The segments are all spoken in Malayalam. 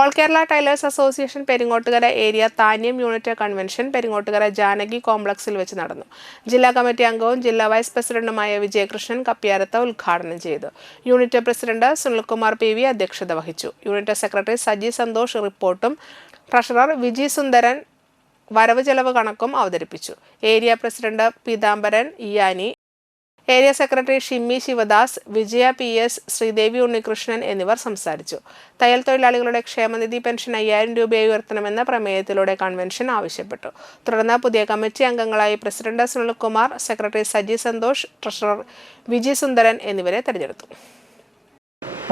All Kerala tailors association Peringottukara area Thanniyam unit convention Peringottukara Janaki കോംപ്ലക്സിൽ വെച്ച് നടന്നു. ജില്ലാ കമ്മിറ്റി അംഗവും ജില്ലാ വൈസ് പ്രസിഡന്റുമായ വിജയകൃഷ്ണൻ കപ്പ്യാരത്ത് ഉദ്ഘാടനം ചെയ്തു. യൂണിറ്റ് പ്രസിഡന്റ് സുനിൽകുമാർ PV അധ്യക്ഷത വഹിച്ചു. യൂണിറ്റ് സെക്രട്ടറി സജി സന്തോഷ് റിപ്പോർട്ടും ട്രഷറർ വിജി സുന്ദരൻ വരവ് ചെലവ് കണക്കും അവതരിപ്പിച്ചു. Area president Peethambaran ഇയാനി, area secretary Shimmy Sivadas, വിജയ PS, ശ്രീദേവി ഉണ്ണികൃഷ്ണൻ എന്നിവർ സംസാരിച്ചു. തയ്യൽ തൊഴിലാളികളുടെ ക്ഷേമനിധി പെൻഷൻ 5000 രൂപയായി ഉയർത്തണമെന്ന പ്രമേയത്തിലൂടെ കൺവെൻഷൻ ആവശ്യപ്പെട്ടു. തുടർന്ന് പുതിയ കമ്മിറ്റി അംഗങ്ങളായി president Sunilkumar, secretary Saji Santhosh, treasurer Viji Sundaran എന്നിവരെ തെരഞ്ഞെടുത്തു.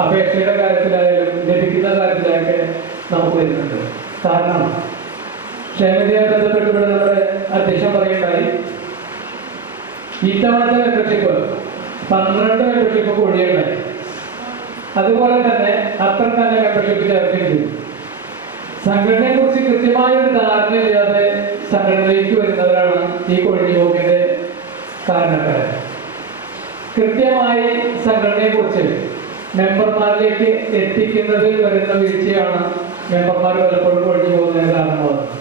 അപേക്ഷയുടെ കാര്യത്തിലായാലും ലഭിക്കുന്ന കാര്യത്തിലൊക്കെ നമുക്ക് വരുന്നുണ്ട്. കാരണം ക്ഷേമനിധിയുമായി ബന്ധപ്പെട്ട് നമ്മുടെ അധ്യക്ഷൻ പറയുകയുണ്ടായി, ഇത്തവണത്തെ മെമ്പർഷിപ്പ് 12 മെമ്പർഷിപ്പ് കൂടിയുണ്ടായി. അതുപോലെ തന്നെ അത്ര തന്നെ മെമ്പർഷിപ്പ് ചേർക്കേണ്ടി. സംഘടനയെ കുറിച്ച് കൃത്യമായ ഒരു ധാരണയില്ലാതെ സംഘടനയിലേക്ക് വരുന്നവരാണ് ഈ കൊഴിഞ്ഞു പോക്കിന്റെ കാരണക്കാരൻ. കൃത്യമായി സംഘടനയെ കുറിച്ച് മെമ്പർമാരിലേക്ക് എത്തിക്കുന്നതിൽ വരുന്ന വീഴ്ചയാണ് മെമ്പർമാർ പലപ്പോഴും കൊഴിഞ്ഞു പോകുന്നതിന് കാരണമാകുന്നത്.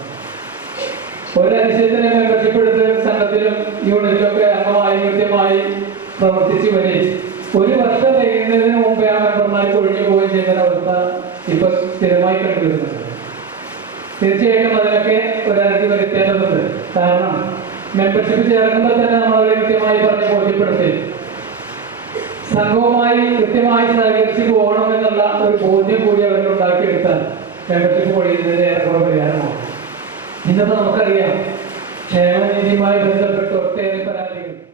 ഒരനുസരിച്ച് മെമ്പർഷിപ്പ് എടുത്ത് സംഘത്തിലും യൂണിറ്റിലൊക്കെ അംഗമായി കൃത്യമായി പ്രവർത്തിച്ചു വരികയും 1 വർഷം കഴിയുന്നതിന് മുമ്പേ ആ മെമ്പർമാർ കൊഴിഞ്ഞു പോവുകയും ചെയ്യുന്ന അവസ്ഥ ഇപ്പൊ സ്ഥിരമായി കണ്ടുവരുന്നുണ്ട്. തീർച്ചയായിട്ടും അതിനൊക്കെ ഒരാൾക്ക് വരുത്തേണ്ടതുണ്ട്. കാരണം മെമ്പർഷിപ്പ് ചേർക്കുമ്പോൾ തന്നെ നമ്മളവരെ കൃത്യമായി പറഞ്ഞ് ബോധ്യപ്പെടുത്തി സംഘവുമായി കൃത്യമായി സഹകരിച്ച് പോകണമെന്നുള്ള ഒരു ബോധ്യം കൂടി അവരിൽ ഉണ്ടാക്കിയെടുത്താൽ മെമ്പർഷിപ്പ് കൊഴിയുന്നതിന് ഏറെക്കുറെ പരിഹാരമാണ്. ഇന്നിപ്പോൾ നമുക്കറിയാം ക്ഷേമനിധിയുമായി ബന്ധപ്പെട്ട് ഒട്ടേറെ പരാതികൾ